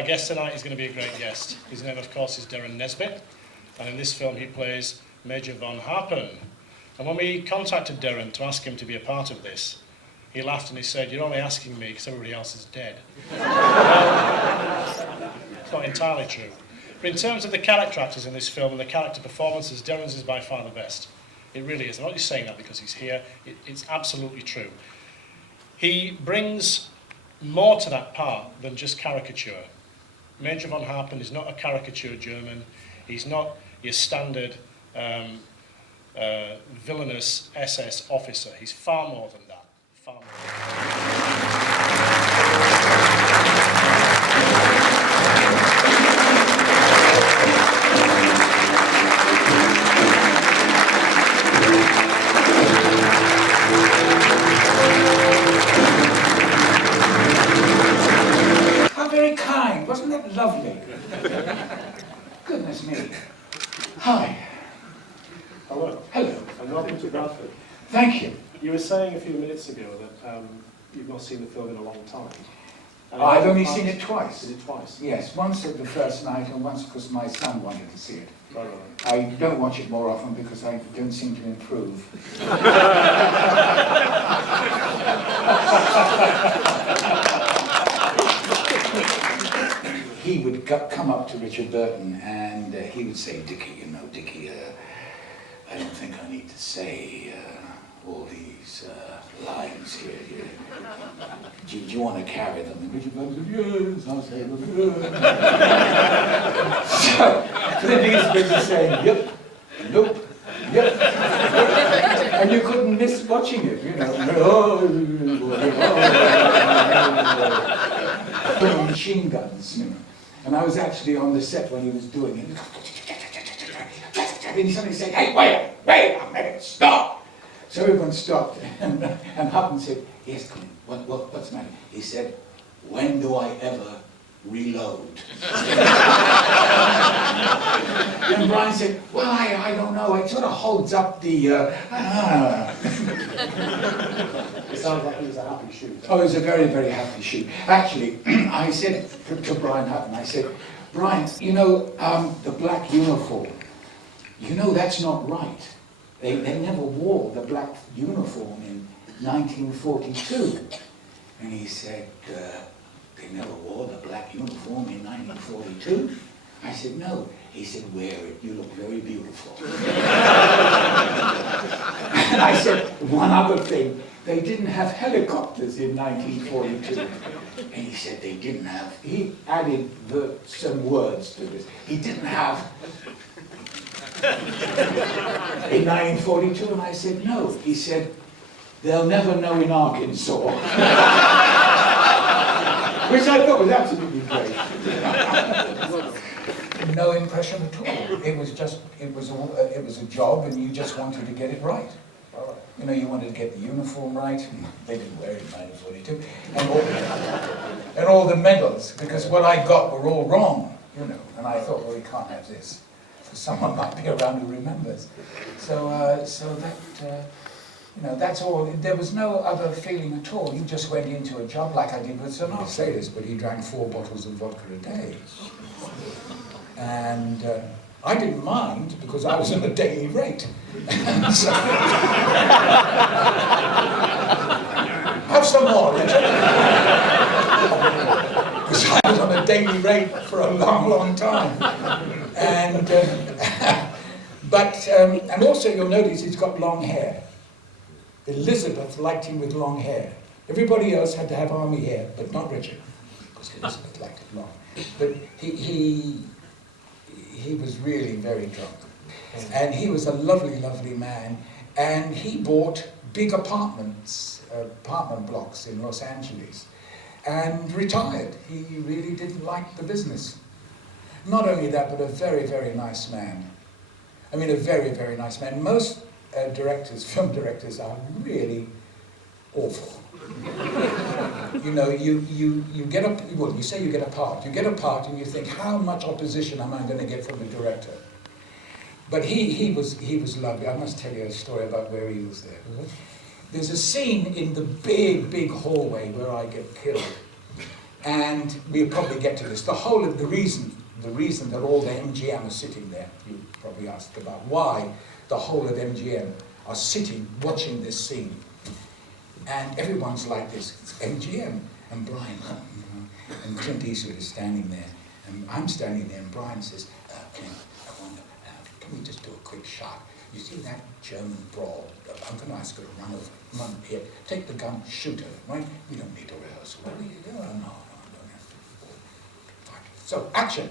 My guest tonight is going to be a great guest. His name, of course, is Derren Nesbitt, and in this film he plays Major von Hapen. And when we contacted Derren to ask him to be a part of this, he laughed and he said, "You're only asking me because everybody else is dead." Well, it's not entirely true. But in terms of the character actors in this film and the character performances, Derren's is by far the best. It really is. I'm not just saying that because he's here. It's absolutely true. He brings more to that part than just caricature. Major von Hapen is not a caricature German. He's not your standard villainous SS officer. He's far more than that. Far more. Wasn't that lovely? Goodness me. Hi. Hello. Hello. And welcome to Bradford. Thank you. You were saying a few minutes ago that you've not seen the film in a long time. I've only seen it twice. Seen it twice? Yes, once at the first night and once because my son wanted to see it. Right. I don't watch it more often because I don't seem to improve. He would come up to Richard Burton and he would say, Dickie, Dickie, I don't think I need to say all these lines here. Do you want to carry them? And Richard Burton said, yes, I'll say them. So Clint Eastwood was saying, yep, nope, yep. And you couldn't miss watching it, machine guns, And I was actually on the set when he was doing it. And he suddenly said, "Hey, wait a minute, stop!" So everyone stopped, and Hutton said, "Yes, Clint, what's the matter?" He said, "When do I ever reload?" And Brian said, "Well, I don't know, it sort of holds up the, It sounds like it was a happy shoot. Oh, it was a very, very happy shoot. Actually, I said to Brian Hutton, I said, "Brian, the black uniform, that's not right. They never wore the black uniform in 1942. And he said, "They never wore the black uniform in 1942? I said, "No." He said, "Wear it, you look very beautiful." And I said, "One other thing, they didn't have helicopters in 1942. And he said they didn't have, he added some words to this. He didn't have in 1942, and I said, "No." He said, "They'll never know in Arkansas." Which I thought was absolutely great. No impression at all. It was a job, and you just wanted to get it right. You wanted to get the uniform right. They didn't wear it in 1942, and all the medals, because what I got were all wrong. And I thought, well, we can't have this. Someone might be around who remembers. So that's all. There was no other feeling at all. You just went into a job like I did with Stunt. I'll say this, but he drank 4 bottles of vodka a day. And I didn't mind because I was on a daily rate. So, have some more, Richard. Because I was on a daily rate for a long, long time. And and also you'll notice he's got long hair. Elizabeth liked him with long hair. Everybody else had to have army hair, but not Richard, because Elizabeth liked it long. But he was really very drunk. And he was a lovely, lovely man. And he bought big apartment blocks in Los Angeles and retired. He really didn't like the business. Not only that, but a very, very nice man. I mean, a very, very nice man. Most film directors are really awful. You get a, well, you say you get a part. You get a part and you think, how much opposition am I going to get from the director? But he was lovely. I must tell you a story about where he was there. There's a scene in the big, big hallway where I get killed. And we'll probably get to this. The whole of the reason that all the MGM are sitting there, you probably asked about why the whole of MGM are sitting watching this scene. And everyone's like this, it's MGM, and Brian Hutton, and Clint Eastwood is standing there, and I'm standing there, and Brian says, Clint, I wonder, can we just do a quick shot? You see that German brawl? I'm going to ask her to run over, run here, take the gun, shoot her, right? We don't need to rehearse. What do you do? Oh, no. Fine. So, action.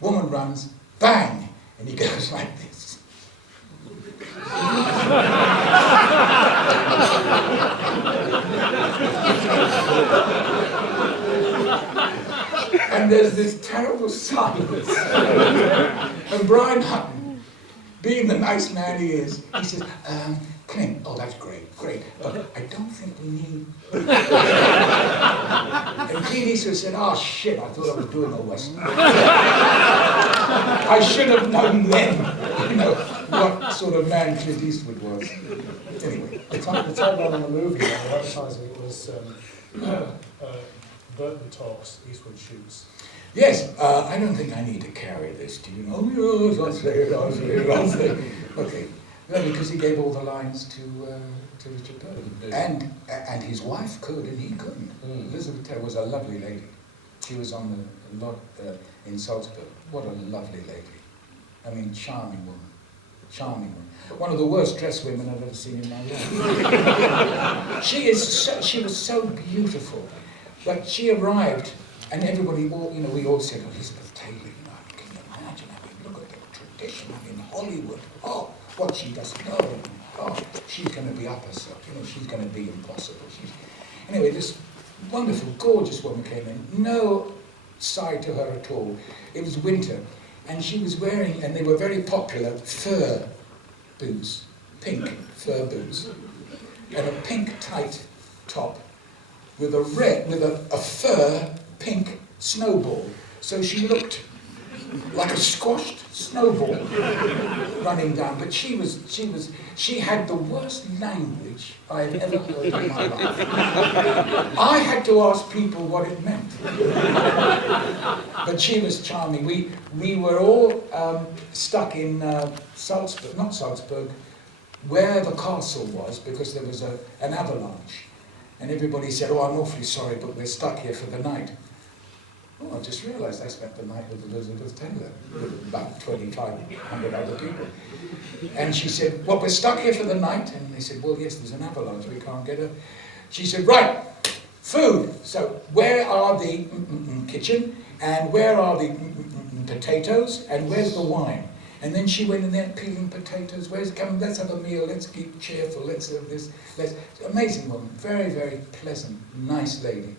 Woman runs, bang, and he goes like this. And there's this terrible silence. And Brian Hutton, being the nice man he is, he says, Clint, oh, that's great, but I don't think we need... And Clint Eastwood said, oh, shit, I thought I was doing a Western. I should have known then, what sort of man Clint Eastwood was. Anyway. The tagline on the movie, when they were advertising it, was Burton talks, Eastwood shoots. Yes, I don't think I need to carry this, do you know? Yes, I'll say it. Okay, no, because he gave all the lines to Richard Burton. And his wife could, and he couldn't. Elizabeth Taylor was a lovely lady. She was on the lot in Salzburg. What a lovely lady. I mean, charming woman. One of the worst dressed women I've ever seen in my life. She was so beautiful. But she arrived, and everybody, we all said, Elizabeth Taylor, can you imagine? I mean, look at the tradition. I mean, Hollywood. Oh, what she doesn't know. Oh, she's going to be up herself. She's going to be impossible. Anyway, this wonderful, gorgeous woman came in. No side to her at all. It was winter, and she was wearing, and they were very popular, fur boots, pink fur boots, and a pink tight top with a fur pink snowball. So she looked like a squashed snowball running down. But she had the worst language I've ever heard in my life. I had to ask people what it meant. But she was charming. We were all stuck in Salzburg, not Salzburg, where the castle was, because there was an avalanche. And everybody said, oh, I'm awfully sorry, but we're stuck here for the night. Oh, I just realised I spent the night with Elizabeth Taylor, with about 2,500 other people. And she said, well, we're stuck here for the night. And they said, well, yes, there's an avalanche, we can't get her. She said, right, food. So where are the kitchen? And where are the potatoes? And where's the wine? And then she went in there peeling potatoes. Let's have a meal, let's keep cheerful, let's have this. Amazing woman, very, very pleasant, nice lady.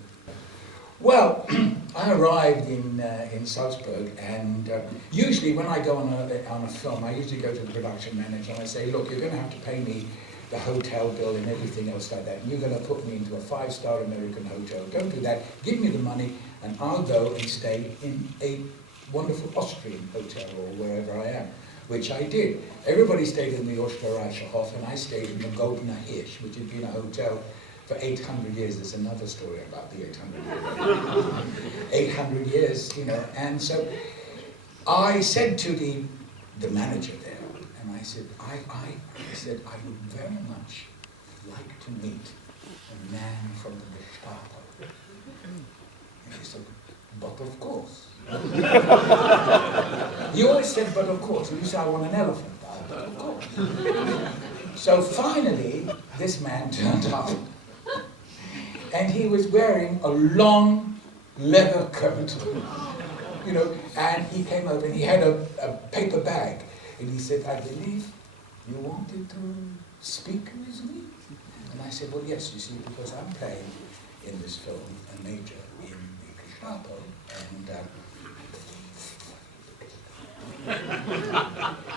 Well, I arrived in Salzburg, and usually when I go on a film, I usually go to the production manager and I say, look, you're going to have to pay me the hotel bill and everything else like that. And you're going to put me into a 5-star American hotel. Don't do that. Give me the money, and I'll go and stay in a wonderful Austrian hotel or wherever I am, which I did. Everybody stayed in the Österreichische Hof, and I stayed in the Goldener Hirsch, which had been a hotel for 800 years. There's another story about the 800 years. 800 years, And so I said to the manager there, and I said, I would very much like to meet a man from the Gestapo. And he said, but of course. You always said, but of course. And you said, I want an elephant. But of course. So finally, this man turned up. And he was wearing a long leather coat. And he came over and he had a paper bag. And he said, I believe you wanted to speak with me? And I said, well, yes, you see, because I'm playing in this film a major in the Gestapo. And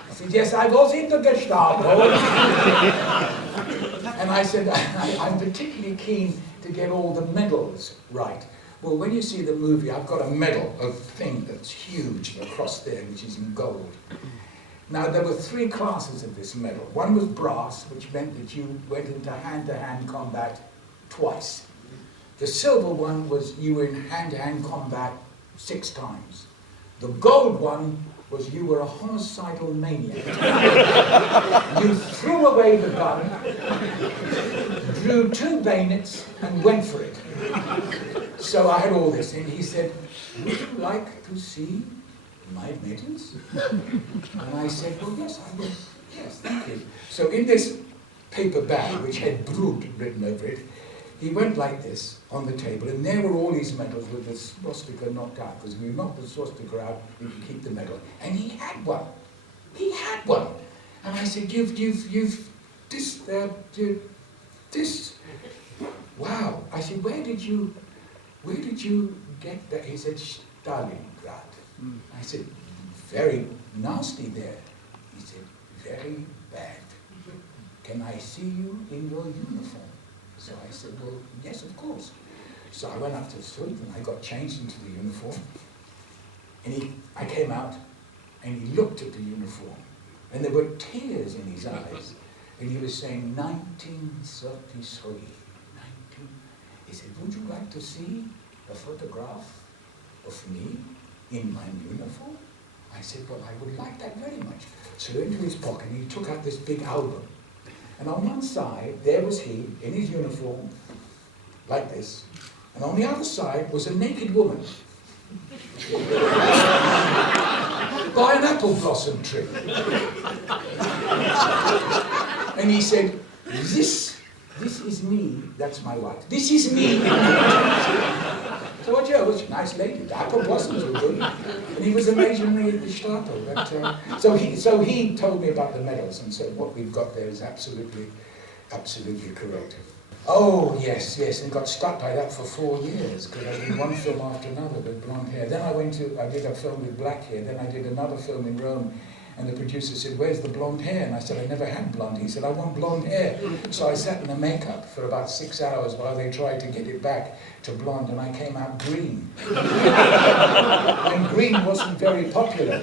I said, yes, I was in the Gestapo. And I said, I'm particularly keen to get all the medals right. Well, when you see the movie, I've got a medal, a thing that's huge across there, which is in gold. Now, there were 3 classes of this medal. One was brass, which meant that you went into hand-to-hand combat twice. The silver one was you were in hand-to-hand combat 6 times. The gold one was you were a homicidal maniac. You threw away the gun, drew 2 bayonets, and went for it. So I had all this, and he said, "Would you like to see my medals?" And I said, "Well, yes, I will. Yes, thank you." So in this paper bag, which had Brut written over it, he went like this on the table, and there were all these medals with the swastika knocked out, because if you knock the swastika out, you can keep the medal. And he had one. He had one. And I said, this, wow. I said, where did you get that? He said, Stalingrad. I said, very nasty there. He said, very bad. Can I see you in your uniform? So I said, well, yes, of course. So I went up to the suite and I got changed into the uniform. And I came out and he looked at the uniform and there were tears in his eyes. And he was saying, 1933. He said, would you like to see a photograph of me in my uniform? I said, well, I would like that very much. So into his pocket, he took out this big album. And on one side, there was he, in his uniform, like this. And on the other side was a naked woman by an apple blossom tree. And he said, this is me, that's my wife. This is me. So what, yeah, it was a nice lady. The apple blossoms were good. And he was amazingly Gestapo. So he told me about the medals and said what we've got there is absolutely correct. Oh, yes, and got stuck by that for 4 years, because I did one film after another with blonde hair. Then I did a film with black hair. Then I did another film in Rome. And the producer said, where's the blonde hair? And I said, I never had blonde. He said, I want blonde hair. So I sat in the makeup for about 6 hours while they tried to get it back to blonde, and I came out green. And green wasn't very popular.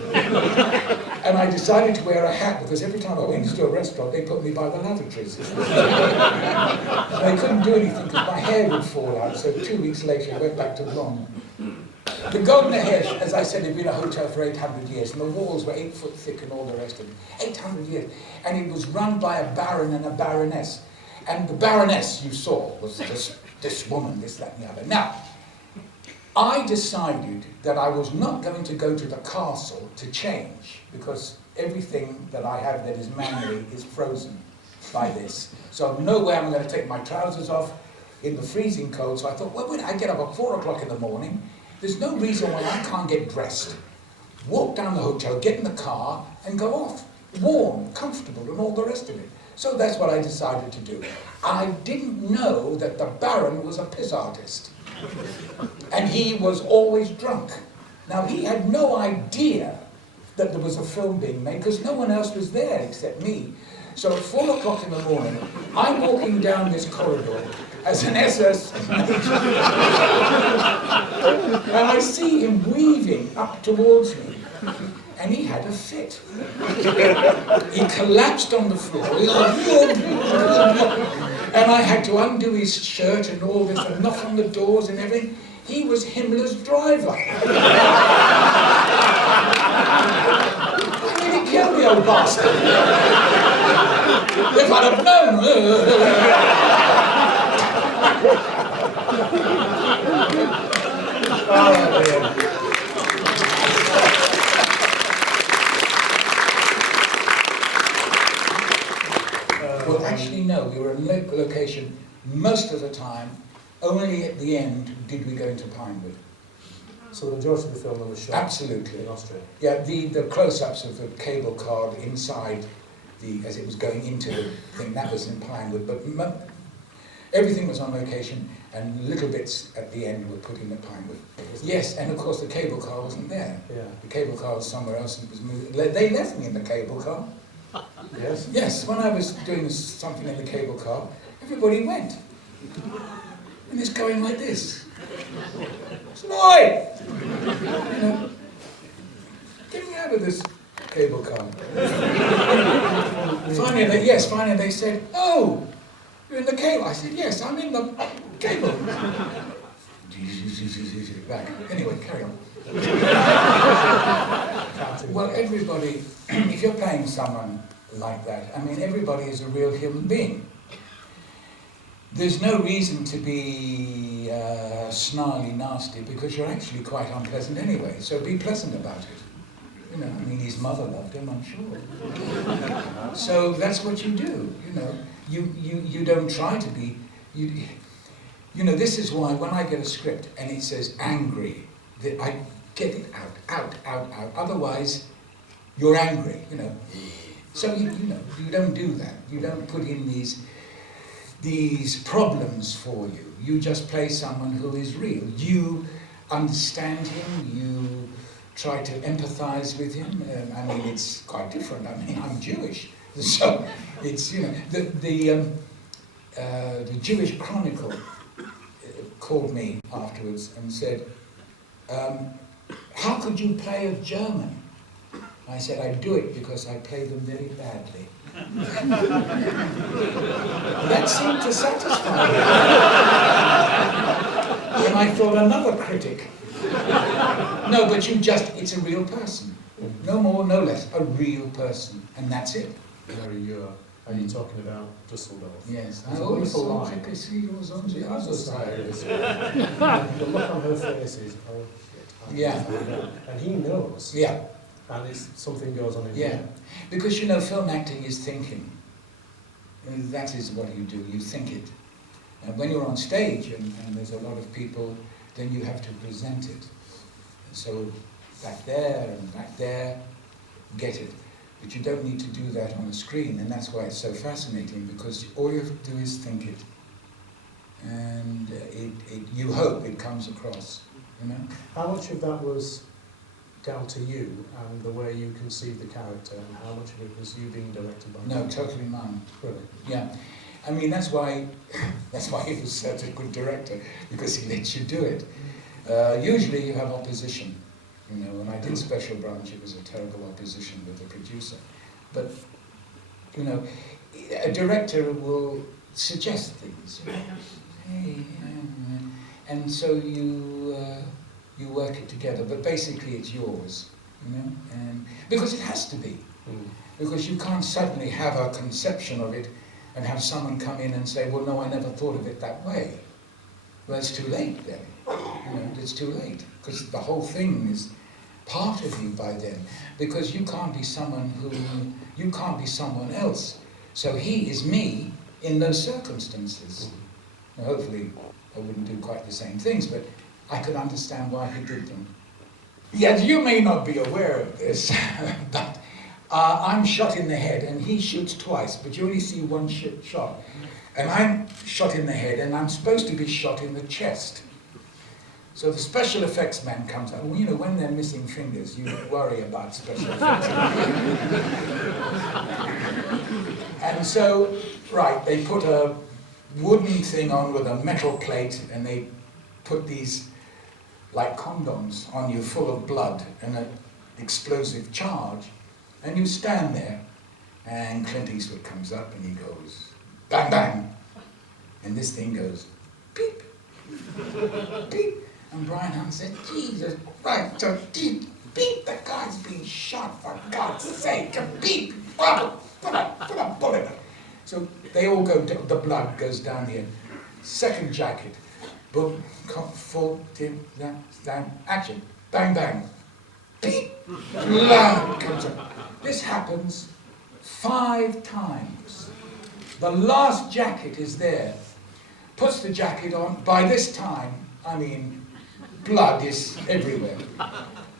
And I decided to wear a hat, because every time I went into a restaurant, they put me by the lavatories. I couldn't do anything because my hair would fall out. So 2 weeks later, I went back to blonde. The Golden Hedge, as I said, had been a hotel for 800 years, and the walls were 8 foot thick and all the rest of it. 800 years. And it was run by a baron and a baroness. And the baroness, you saw, was this woman, this, that, and the other. Now, I decided that I was not going to go to the castle to change, because everything that I have that is manly is frozen by this. So no way I'm going to take my trousers off in the freezing cold. So I thought, well, when I get up at 4 o'clock in the morning, there's no reason why I can't get dressed, walk down the hotel, get in the car, and go off. Warm, comfortable, and all the rest of it. So that's what I decided to do. I didn't know that the Baron was a piss artist. And he was always drunk. Now, he had no idea that there was a film being made, because no one else was there except me. So at 4 o'clock in the morning, I'm walking down this corridor as an SS agent. And I see him weaving up towards me. And he had a fit. He collapsed on the floor. And I had to undo his shirt and all this and knock on the doors and everything. He was Himmler's driver. He nearly killed the old bastard. If I'd have known. Oh, dear. Well, actually, no. We were in local location most of the time. Only at the end did we go into Pinewood. So the majority of the film was shot absolutely in Austria. Yeah, the close-ups of the cable card inside as it was going into the thing, that was in Pinewood. But everything was on location, and little bits at the end were put in at Pinewood. Yes, and of course the cable car wasn't there. Yeah. The cable car was somewhere else and it was moved. They left me in the cable car. Yes? Yes, when I was doing something in the cable car, everybody went. And it's going like this. I said, "Oi! You know, get me out of this cable car." Finally they said, "Oh, you're in the cable." I said, "Yes, I'm in the cable. Back. Anyway, carry on. Well, everybody, if you're playing someone like that, I mean, everybody is a real human being. There's no reason to be snarly, nasty, because you're actually quite unpleasant anyway, so be pleasant about it. You know, I mean, his mother loved him, I'm sure. So that's what you do, you know. You don't try to be... You know, this is why when I get a script and it says angry, that I get it out. Otherwise, you're angry, you know. So, you know, you don't do that. You don't put in these problems for you. You just play someone who is real. You understand him, you try to empathize with him. I mean, it's quite different. I mean, I'm Jewish. So, it's, you know, the Jewish Chronicle called me afterwards and said, how could you play a German? I said, I do it because I play them very badly. That seemed to satisfy me. And I thought, another critic. No, but it's a real person. No more, no less, a real person. And that's it. Are you talking about Dusseldorf? Yes. There's a wonderful line. The other side. The look on her face is, oh shit. Yeah. And he knows. Yeah. And something goes on in Yeah. him. Because, you know, film acting is thinking. And that is what you do, you think it. And when you're on stage and there's a lot of people, then you have to present it. So back there and back there, get it. But you don't need to do that on a screen, and that's why it's so fascinating, because all you have to do is think it. And you hope it comes across, you know? How much of that was down to you and the way you conceived the character, and how much of it was you being directed by No, totally mine. Really? Yeah. I mean, that's why he was such a good director, because he lets you do it. Usually you have opposition. You know, when I did Special Branch, it was a terrible opposition with the producer. But, you know, a director will suggest things. Hey, and so you work it together, but basically it's yours, you know, and because it has to be. Because you can't suddenly have a conception of it and have someone come in and say, well, no, I never thought of it that way. Well, it's too late then. You know, it's too late, because the whole thing is part of you by then, because you can't be someone else. So he is me in those circumstances. Now, hopefully I wouldn't do quite the same things, but I could understand why he did them. Yes, you may not be aware of this, but I'm shot in the head and he shoots twice, but you only see one shot. And I'm shot in the head and I'm supposed to be shot in the chest. So the special effects man comes up. Well, you know, when they're missing fingers, you worry about special effects. And so, right, they put a wooden thing on with a metal plate, and they put these, like condoms, on you full of blood and an explosive charge. And you stand there, and Clint Eastwood comes up and he goes, bang, bang. And this thing goes, beep, beep. And Brian Hunt said, Jesus Christ, so beep, beep, the guy's being shot, for God's sake, beep, put a bullet. So they all go, the blood goes down here. Second jacket, boom, full, tip, down, action, bang, bang, beep, blood comes up. This happens 5 times. The last jacket is there, puts the jacket on. By this time, I mean, blood is everywhere.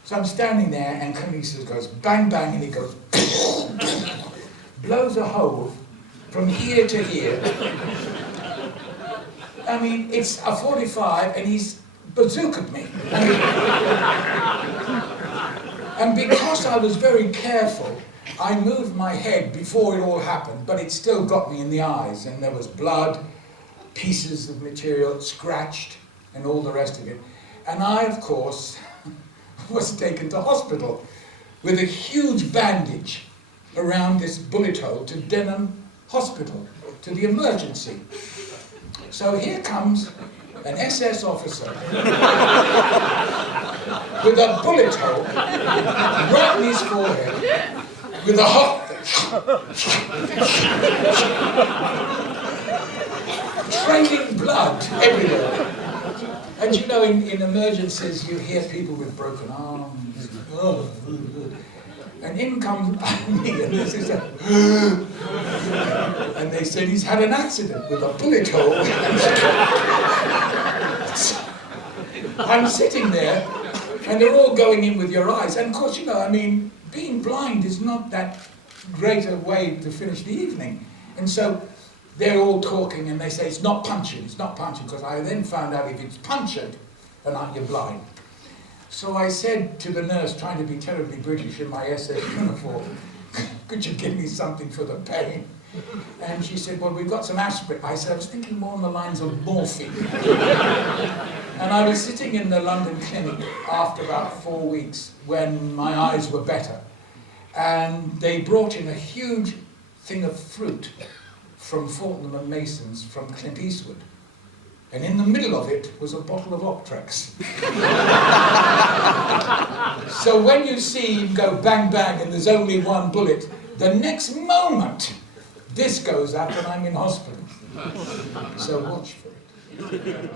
So I'm standing there and Clint Eastwood goes bang, bang, and he goes blows a hole from ear to ear. I mean, it's a 45 and he's bazookaed me. And because I was very careful, I moved my head before it all happened, but it still got me in the eyes, and there was blood, pieces of material scratched, and all the rest of it. And I, of course, was taken to hospital with a huge bandage around this bullet hole to Denham Hospital, to the emergency. So here comes an SS officer with a bullet hole right in his forehead, with a hot training blood everywhere. And you know, in emergencies, you hear people with broken arms. Oh, and in comes me, and this is a... And they said he's had an accident with a bullet hole. I'm sitting there, and they're all going in with your eyes. And of course, you know, I mean, being blind is not that great a way to finish the evening. And so they're all talking, and they say, it's not punctured, because I then found out if it's punctured, then you're blind. So I said to the nurse, trying to be terribly British in my SS uniform, could you give me something for the pain? And she said, well, we've got some aspirin. I said, I was thinking more on the lines of morphine. And I was sitting in the London clinic after about 4 weeks when my eyes were better. And they brought in a huge thing of fruit from Fortnum and Mason's from Clint Eastwood. And in the middle of it was a bottle of Optrex. So when you see him go bang, bang, and there's only one bullet, the next moment, this goes up and I'm in hospital. So watch for it.